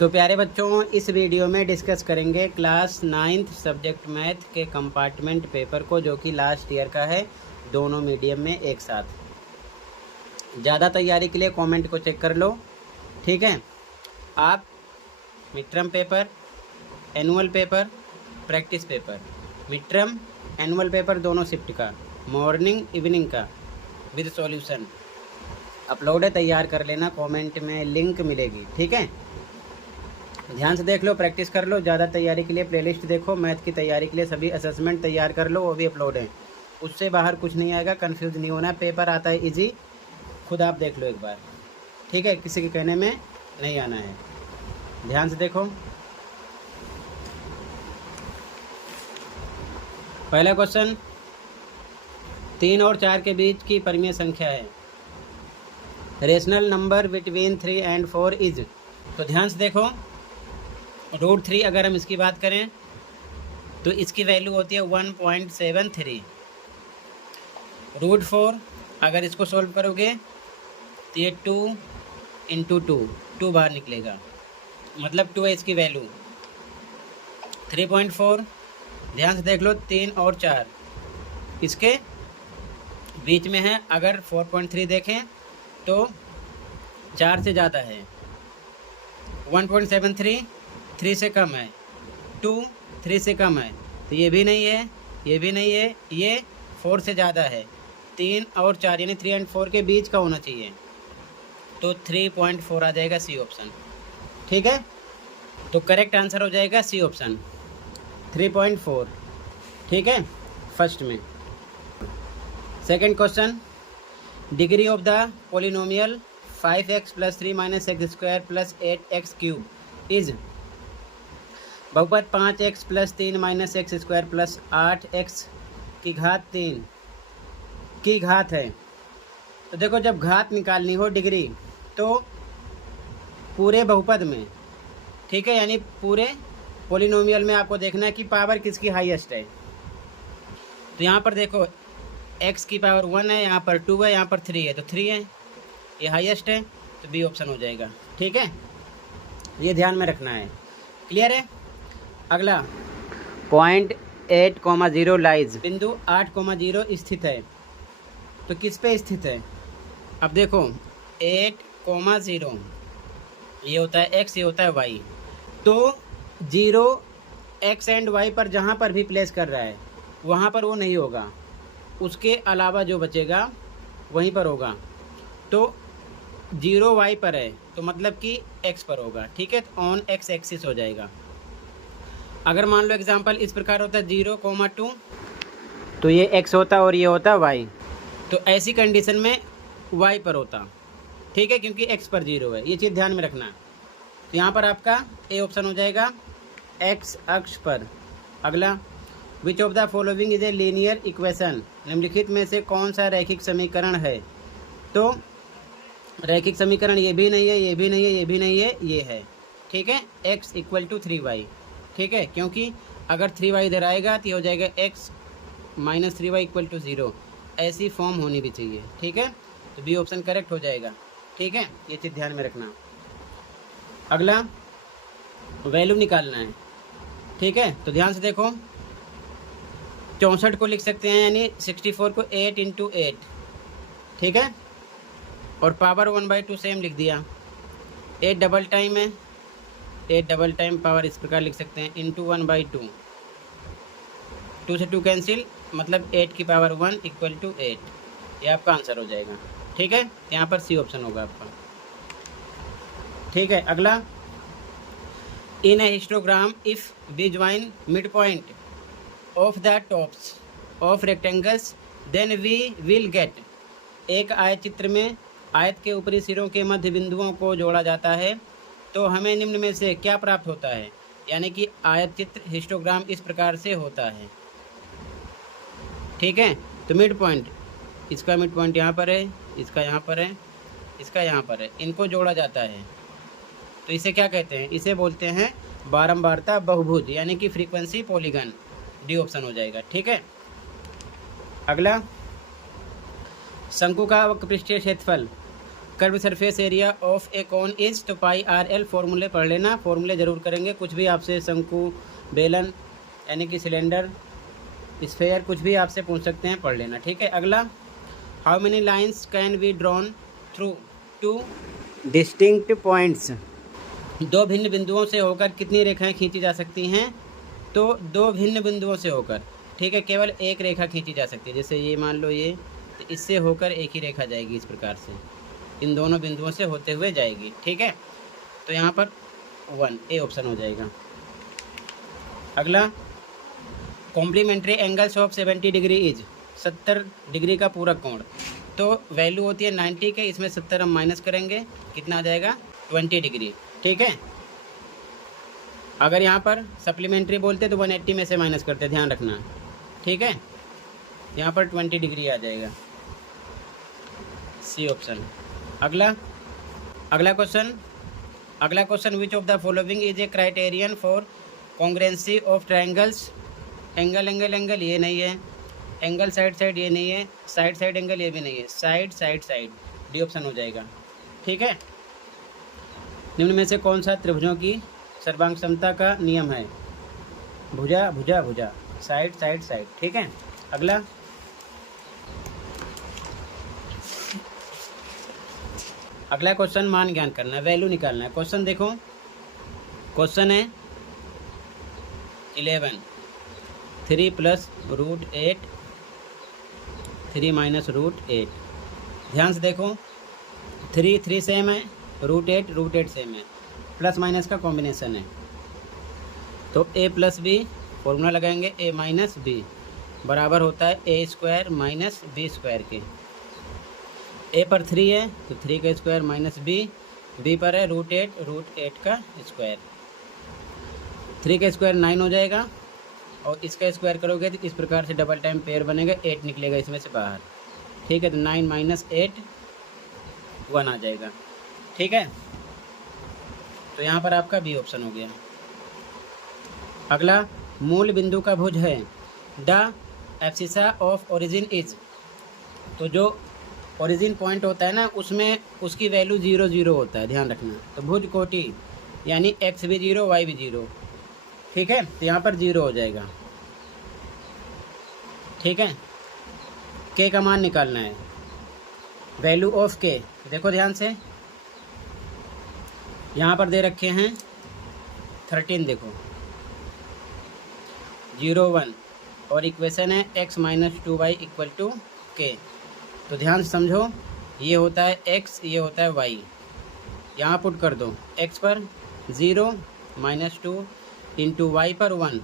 तो प्यारे बच्चों, इस वीडियो में डिस्कस करेंगे क्लास 9th सब्जेक्ट मैथ के कंपार्टमेंट पेपर को, जो कि लास्ट ईयर का है, दोनों मीडियम में एक साथ। ज़्यादा तैयारी के लिए कमेंट को चेक कर लो, ठीक है। आप mid term paper, annual paper, practice paper, mid term annual paper दोनों शिफ्ट का मॉर्निंग इवनिंग का विद सॉल्यूशन अपलोड है, तैयार कर लेना। कमेंट में लिंक मिलेगी, ठीक है। ध्यान से देख लो, प्रैक्टिस कर लो। ज़्यादा तैयारी के लिए प्लेलिस्ट देखो। मैथ की तैयारी के लिए सभी असेसमेंट तैयार कर लो, वो भी अपलोड है। उससे बाहर कुछ नहीं आएगा, कंफ्यूज नहीं होना। पेपर आता है इजी, खुद आप देख लो एक बार, ठीक है। किसी के कहने में नहीं आना है। ध्यान से देखो। पहला क्वेश्चन, 3 और 4 के बीच की परिमेय संख्या है। Rational number between 3 and 4 is. तो ध्यान से देखो, √3 अगर हम इसकी बात करें तो इसकी वैल्यू होती है 1.73। √4 अगर इसको सॉल्व करोगे तो ये 2 × 2 बाहर निकलेगा, मतलब 2 है इसकी वैल्यू। 3.4 ध्यान से देख लो, 3 और 4 इसके बीच में है। अगर 4.3 देखें तो 4 से ज़्यादा है। 1.73 3 से कम है। 2 3 से कम है, तो ये भी नहीं है, ये भी नहीं है, ये 4 से ज़्यादा है। 3 और 4 यानी 3 और 4 के बीच का होना चाहिए, तो 3.4 आ जाएगा सी ऑप्शन, ठीक है। तो करेक्ट आंसर हो जाएगा सी ऑप्शन 3.4, ठीक है, फर्स्ट में। Second question, degree of the polynomial 5x + 3 - x² + 8x³ is. बहुपद 5x + 3 - x² + 8x की घात 3 की घात है। तो देखो, जब घात निकालनी हो डिग्री, तो पूरे बहुपद में, ठीक है, यानी पूरे पोलिनोमियल में आपको देखना है कि पावर किसकी हाईएस्ट है। तो यहाँ पर देखो, x की पावर 1 है, यहाँ पर 2 है, यहाँ पर 3 है, तो 3 है, ये हाईएस्ट है, तो बी ऑप्शन हो जाएगा, ठीक है। ये ध्यान में रखना है, क्लियर है। अगला, पॉइंट 8,0 लाइज। बिंदु 8,0 स्थित है, तो किस पे स्थित है? अब देखो, 8,0 ये होता है x, ये होता है y। तो 0 x एंड y पर जहाँ पर भी प्लेस कर रहा है वहाँ पर वो नहीं होगा, उसके अलावा जो बचेगा वहीं पर होगा। तो 0 y पर है, तो मतलब कि x पर होगा, ठीक है। तो ऑन x एक्सिस हो जाएगा। अगर मान लो एग्जांपल इस प्रकार होता है 0,2, तो ये x होता और ये होता y, तो ऐसी कंडीशन में y पर होता, ठीक है, क्योंकि x पर 0 है। ये चीज़ ध्यान में रखना। तो यहाँ पर आपका ए ऑप्शन हो जाएगा x अक्ष पर। अगला, which of the following is a linear equation. निम्नलिखित में से कौन सा रैखिक समीकरण है? तो रैखिक समीकरण ये भी नहीं है, ये भी नहीं है, ये भी नहीं है, ये है, ठीक है। x = 3y, ठीक है, क्योंकि अगर 3y इधर आएगा तो ये हो जाएगा x - 3y = 0। ऐसी फॉर्म होनी भी चाहिए, ठीक है। तो बी ऑप्शन करेक्ट हो जाएगा, ठीक है। ये चीज़ ध्यान में रखना। अगला, वैल्यू निकालना है, ठीक है। तो ध्यान से देखो, 64 को लिख सकते हैं, यानी 64 को 8 × 8, ठीक है, और पावर 1/2 सेम लिख दिया। 8 डबल टाइम है, 8 डबल टाइम पावर इस प्रकार लिख सकते हैं, × 1/2। 2 से 2 कैंसिल, मतलब 8 की पावर 1 = 8। ये आपका आंसर हो जाएगा, ठीक है। यहाँ पर सी ऑप्शन होगा आपका, ठीक है। अगला, in a histogram if we join mid point of the tops of rectangles then we will get. एक आयत चित्र में आयत के ऊपरी सिरों के मध्य बिंदुओं को जोड़ा जाता है, तो हमें निम्न में से क्या प्राप्त होता है? यानी कि आयत चित्र हिस्टोग्राम इस प्रकार से होता है, ठीक है। तो मिड पॉइंट, इसका मिड पॉइंट यहाँ पर है, इसका यहाँ पर है, इसका यहाँ पर है, इनको जोड़ा जाता है, तो इसे क्या कहते हैं? इसे बोलते हैं बारंबारता बहुभुज, यानी कि फ्रीक्वेंसी पॉलीगन। डी ऑप्शन हो जाएगा, ठीक है। अगला, शंकु का वक्रपृष्ठीय क्षेत्रफल curve surface area of a cone is, तो पाई आर एल फॉर्मूले पढ़ लेना, फॉर्मूले ज़रूर करेंगे। कुछ भी आपसे शंकु, बेलन यानी कि सिलेंडर, स्फेयर, कुछ भी आपसे पूछ सकते हैं, पढ़ लेना, ठीक है। अगला, how many lines can be drawn through two distinct points, दो भिन्न बिंदुओं से होकर कितनी रेखाएं खींची जा सकती हैं, तो दो भिन्न बिंदुओं से होकर, ठीक है, केवल एक रेखा खींची जा सकती है। जैसे ये मान लो ये, तो इससे होकर एक ही रेखा जाएगी, इस प्रकार से इन दोनों बिंदुओं से होते हुए जाएगी, ठीक है। तो यहाँ पर 1 ए ऑप्शन हो जाएगा। अगला, complementary angles of 70 degree is, 70 degree का पूरक कोण, तो वैल्यू होती है 90 के, इसमें 70 हम माइनस करेंगे, कितना आ जाएगा 20 डिग्री, ठीक है। अगर यहाँ पर सप्लीमेंट्री बोलते तो 180 में से माइनस करते, ध्यान रखना, ठीक है। यहाँ पर 20 डिग्री आ जाएगा, सी ऑप्शन। अगला question, which of the following is a criterion for congruency of triangles, angle angle angle ये नहीं है, एंगल साइड साइड ये नहीं है, साइड साइड एंगल ये भी नहीं है, side side side, D option हो जाएगा, ठीक है। निम्न में से कौन सा त्रिभुजों की सर्वांग समता का नियम है, भुजा भुजा भुजा, साइड साइड साइड, ठीक है। अगला क्वेश्चन, मान ज्ञान करना है, वैल्यू निकालना है। क्वेश्चन देखो, क्वेश्चन है 11, 3 + √8, 3 - √8। ध्यान से देखो, 3 सेम है, √8 सेम है, प्लस माइनस का कॉम्बिनेशन है, तो a + b फॉर्मूला लगाएंगे, a - b बराबर होता है a² - b² के। a पर 3 है तो 3 का स्क्वायर माइनस b पर है √8 का स्क्वायर, 3 का स्क्वायर 9 हो जाएगा, और इसका स्क्वायर करोगे तो इस प्रकार से डबल टाइम पेयर बनेगा, 8 निकलेगा इसमें से बाहर, ठीक है। तो 9 - 8 1 आ जाएगा, ठीक है। तो यहाँ पर आपका बी ऑप्शन हो गया। अगला, मूल बिंदु का भुज है, the abscissa of origin is, तो जो ओरिजिन पॉइंट होता है ना, उसमें उसकी वैल्यू 0 0 होता है, ध्यान रखना। तो भुज कोटि यानी x भी 0 y भी 0, ठीक है। तो यहाँ पर 0 हो जाएगा, ठीक है। k का मान निकालना है, वैल्यू ऑफ k, देखो ध्यान से, यहाँ पर दे रखे हैं 13, देखो 0 1, और इक्वेशन है x - 2y = k। तो ध्यान से समझो, ये होता है x, ये होता है y, यहाँ पुट कर दो, x पर 0 - 2 × y पर 1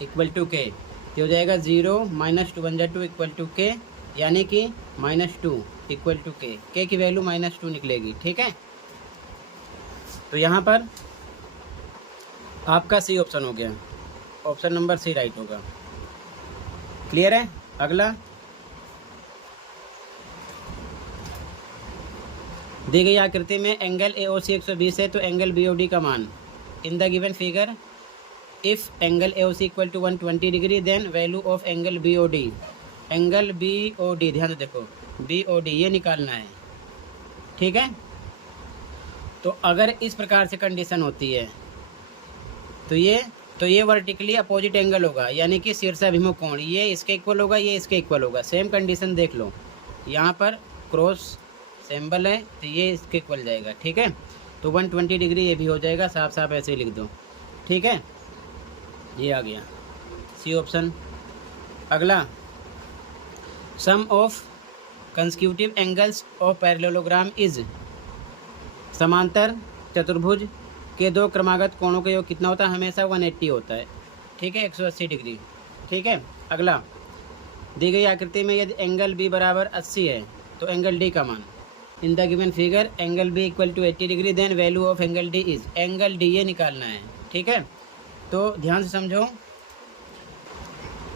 = k, तो हो जाएगा 0 - 2 × 2 = k, यानी कि -2 = k, k की वैल्यू -2 निकलेगी, ठीक है। तो यहाँ पर आपका सी ऑप्शन हो गया, ऑप्शन नंबर सी राइट होगा, क्लियर है। अगला, दी गई आकृति में एंगल AOC 120 है, तो एंगल BOD का मान, in the given figure if angle AOC = 120 degree, then value of angle BOD, angle BOD ध्यान से देखो, BOD ये निकालना है, ठीक है। तो अगर इस प्रकार से कंडीशन होती है तो ये वर्टिकली अपोजिट एंगल होगा, यानी कि शीर्षाभिमुख कोण, ये इसके इक्वल होगा, ये इसके इक्वल होगा। सेम कंडीशन देख लो, यहाँ पर क्रॉस सिंबल है तो ये इसके इक्वल जाएगा, ठीक है। तो 120 डिग्री ये भी हो जाएगा, साफ साफ ऐसे ही लिख दो, ठीक है। ये आ गया सी ऑप्शन। अगला, sum of consecutive angles of parallelogram is, समांतर चतुर्भुज के दो क्रमागत कोणों का योग कितना होता है, हमेशा 180 होता है, ठीक है, 180 डिग्री, ठीक है। अगला, दी गई आकृति में यदि एंगल बी बराबर 80 है तो एंगल डी का मान, in the given figure angle B = 80 degree, then value of angle D is, angle D ये निकालना है, ठीक है। तो ध्यान से समझो,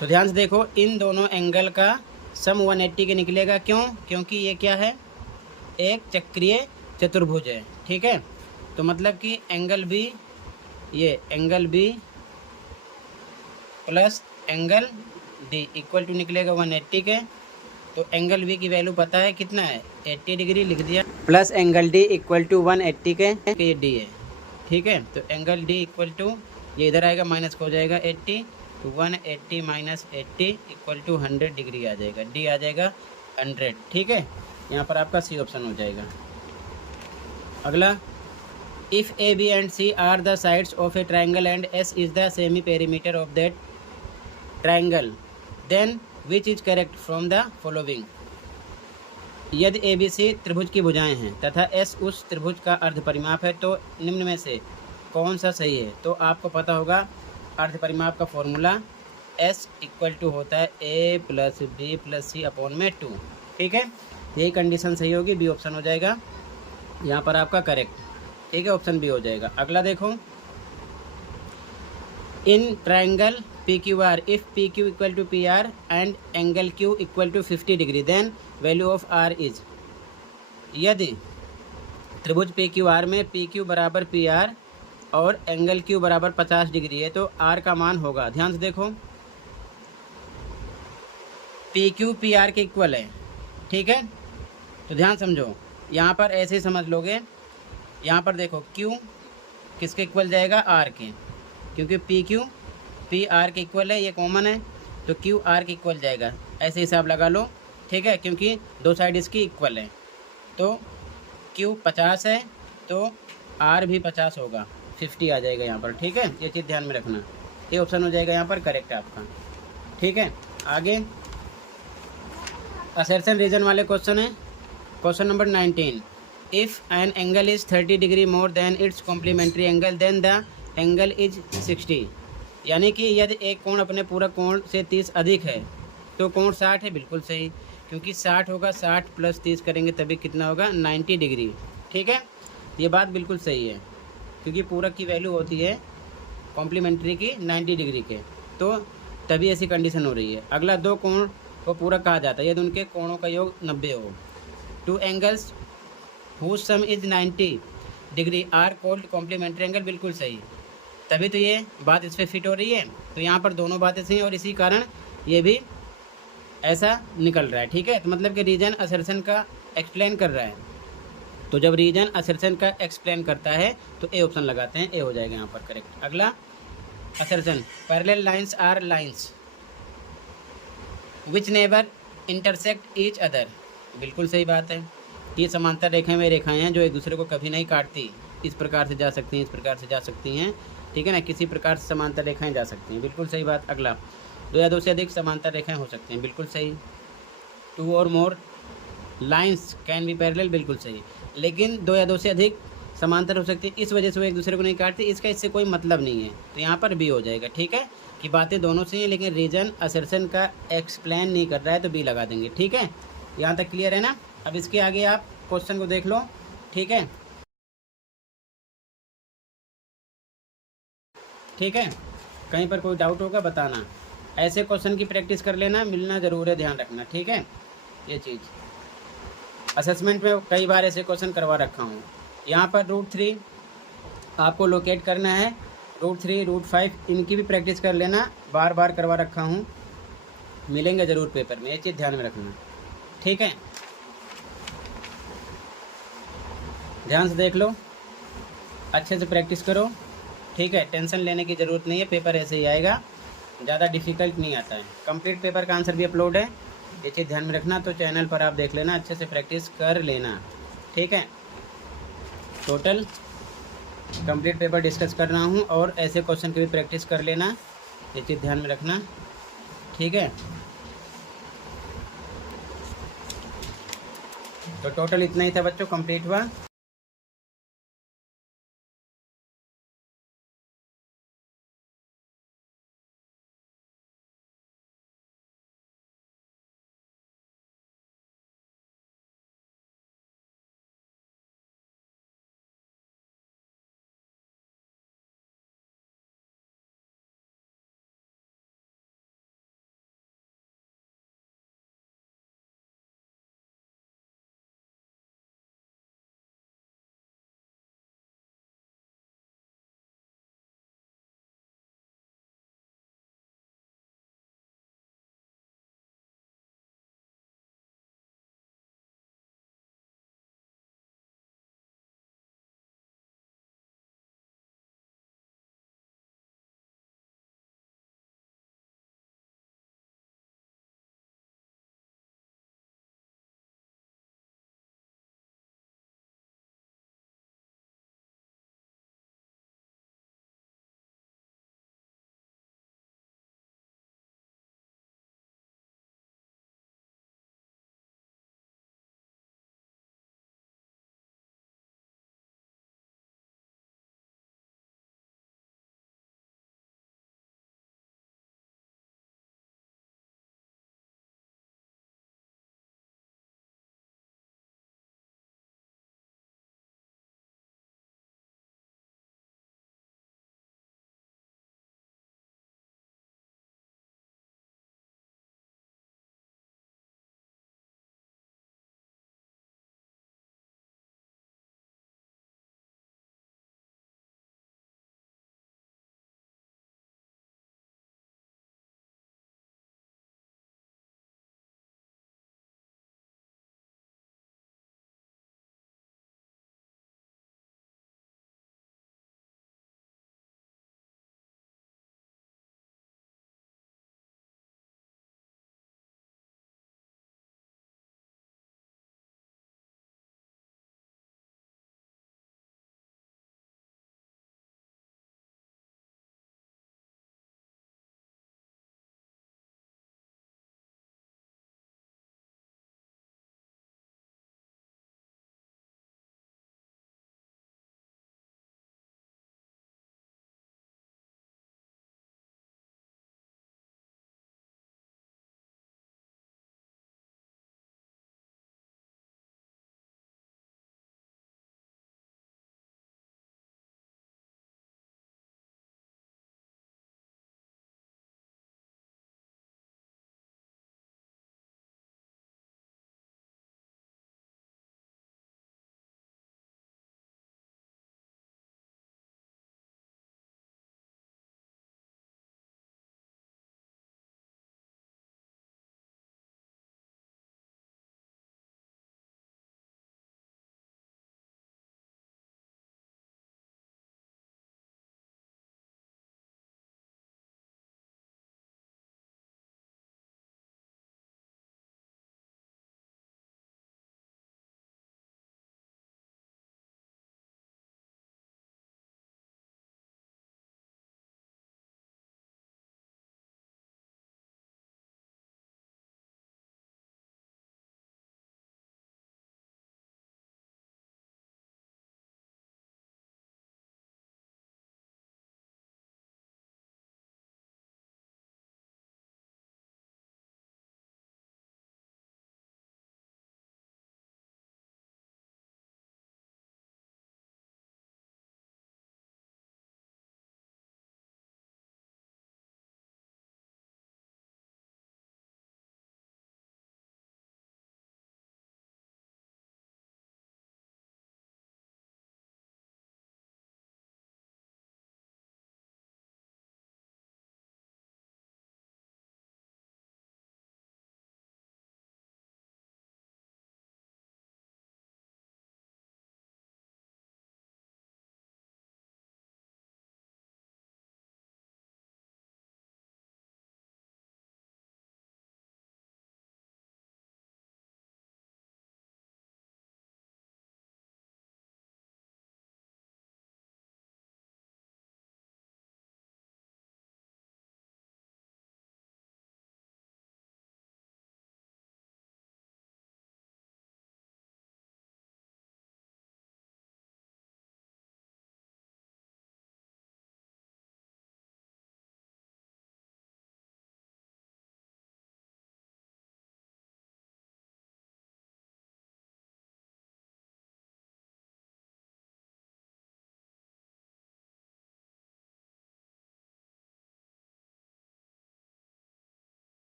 तो ध्यान से देखो, इन दोनों एंगल का सम 180 के निकलेगा, क्यों, क्योंकि ये क्या है, एक चक्रीय चतुर्भुज है, ठीक है। तो मतलब कि एंगल बी, ये angle B plus angle D = निकलेगा 180 के। तो एंगल बी की वैल्यू पता है कितना है, 80 डिग्री लिख दिया, plus angle D equal to 180 के ये डी है, ठीक है। तो एंगल डी इक्वल टू, ये इधर आएगा माइनस हो जाएगा 80, तो 180 माइनस 80 इक्वल टू 100 डिग्री आ जाएगा, डी आ जाएगा 100, ठीक है। यहाँ पर आपका सी ऑप्शन हो जाएगा। अगला, if A B and C are the sides of a triangle and S is the semi perimeter of that triangle, then which is correct from the following. यदि ए बी सी त्रिभुज की भुजाएं हैं तथा S उस त्रिभुज का अर्ध परिमाप है तो निम्न में से कौन सा सही है। तो आपको पता होगा अर्ध परिमाप का फॉर्मूला एस इक्वल टू होता है ए प्लस बी प्लस सी अपॉन में 2, ठीक है। यही कंडीशन सही होगी, बी ऑप्शन हो जाएगा यहाँ पर आपका करेक्ट, ठीक है, ऑप्शन बी हो जाएगा। अगला देखो, in triangle P Q R if P Q equal to P R and angle Q equal to 50 degree then value of R is. यदि त्रिभुज पी क्यू आर में पी क्यू बराबर पी आर और angle Q बराबर 50 degree है तो are का मान होगा, ध्यान से देखो, पी क्यू पी आर के इक्वल है, ठीक है। तो ध्यान समझो, यहाँ पर ऐसे ही समझ लोगे, यहाँ पर देखो क्यू किसके इक्वल जाएगा, आर के, क्योंकि पी क्यू पी आर के इक्वल है, ये कॉमन है, तो क्यू आर के इक्वल जाएगा, ऐसे हिसाब लगा लो, ठीक है, क्योंकि दो साइड इसकी इक्वल है। तो क्यू 50 है तो आर भी 50 होगा, 50 आ जाएगा यहाँ पर, ठीक है, ये चीज़ ध्यान में रखना, ये ऑप्शन हो जाएगा यहाँ पर करेक्ट आपका, ठीक है। आगे असर्शन रीजन वाले क्वेश्चन है, question number 19, if an angle is 30 degree more than its complementary angle then the angle is 60। यानी कि यदि एक कोण अपने पूरा कोण से 30 अधिक है तो कोण 60 है, बिल्कुल सही, क्योंकि 60 होगा, 60 प्लस 30 करेंगे तभी कितना होगा, 90 डिग्री, ठीक है। ये बात बिल्कुल सही है, क्योंकि पूरक की वैल्यू होती है कॉम्प्लीमेंट्री की 90 डिग्री के, तो तभी ऐसी कंडीशन हो रही है। अगला, दो कोण को पूरक कहा जाता है यदि उनके कोणों का योग 90 हो। Two angles whose sum is 90 degree are called complementary angle, बिल्कुल सही, तभी तो ये बात इस पर फिट हो रही है। तो यहाँ पर दोनों बातें सही हैं और इसी कारण ये भी ऐसा निकल रहा है, ठीक है। तो मतलब कि रीजन असर्शन का एक्सप्लेन कर रहा है, तो जब रीजन असर्शन का एक्सप्लेन करता है तो ए ऑप्शन लगाते हैं, ए हो जाएगा यहाँ पर करेक्ट। अगला, assertion parallel lines are lines which never intersect each other, बिल्कुल सही बात है, ये समांतर रेखाएं वे रेखाएं हैं जो एक दूसरे को कभी नहीं काटती, इस प्रकार से जा सकती हैं, इस प्रकार से जा सकती हैं, ठीक है ना, किसी प्रकार से समांतर रेखाएं जा सकती हैं, बिल्कुल सही बात। अगला, दो या दो से अधिक समांतर रेखाएं हो सकती हैं, बिल्कुल सही। टू और मोर लाइंस कैन बी पैरेलल, बिल्कुल सही, लेकिन दो या दो से अधिक समांतर हो सकती है, इस वजह से वो एक दूसरे को नहीं काटती, इसका इससे कोई मतलब नहीं है, तो यहाँ पर बी हो जाएगा, ठीक है, कि बातें दोनों से हैं लेकिन रीजन असर्शन का एक्सप्लेन नहीं कर रहा है तो बी लगा देंगे, ठीक है। यहाँ तक क्लियर है ना। अब इसके आगे आप क्वेश्चन को देख लो, ठीक है, ठीक है, कहीं पर कोई डाउट होगा बताना, ऐसे क्वेश्चन की प्रैक्टिस कर लेना, मिलना ज़रूर है, ध्यान रखना, ठीक है। ये चीज़ असेसमेंट में कई बार ऐसे क्वेश्चन करवा रखा हूँ। यहाँ पर √3 आपको लोकेट करना है, √3 √5 इनकी भी प्रैक्टिस कर लेना, बार बार करवा रखा हूँ, मिलेंगे ज़रूर पेपर में, ये चीज़ ध्यान में रखना, ठीक है। ध्यान से देख लो, अच्छे से प्रैक्टिस करो, ठीक है, टेंशन लेने की ज़रूरत नहीं है, पेपर ऐसे ही आएगा, ज़्यादा डिफ़िकल्ट नहीं आता है। कंप्लीट पेपर का आंसर भी अपलोड है, ये चीज़ ध्यान में रखना, तो चैनल पर आप देख लेना, अच्छे से प्रैक्टिस कर लेना, ठीक है। टोटल कंप्लीट पेपर डिस्कस कर रहा हूँ और ऐसे क्वेश्चन की भी प्रैक्टिस कर लेना, ये चीज़ ध्यान में रखना, ठीक है। तो टोटल इतना ही था बच्चों, कंप्लीट हुआ।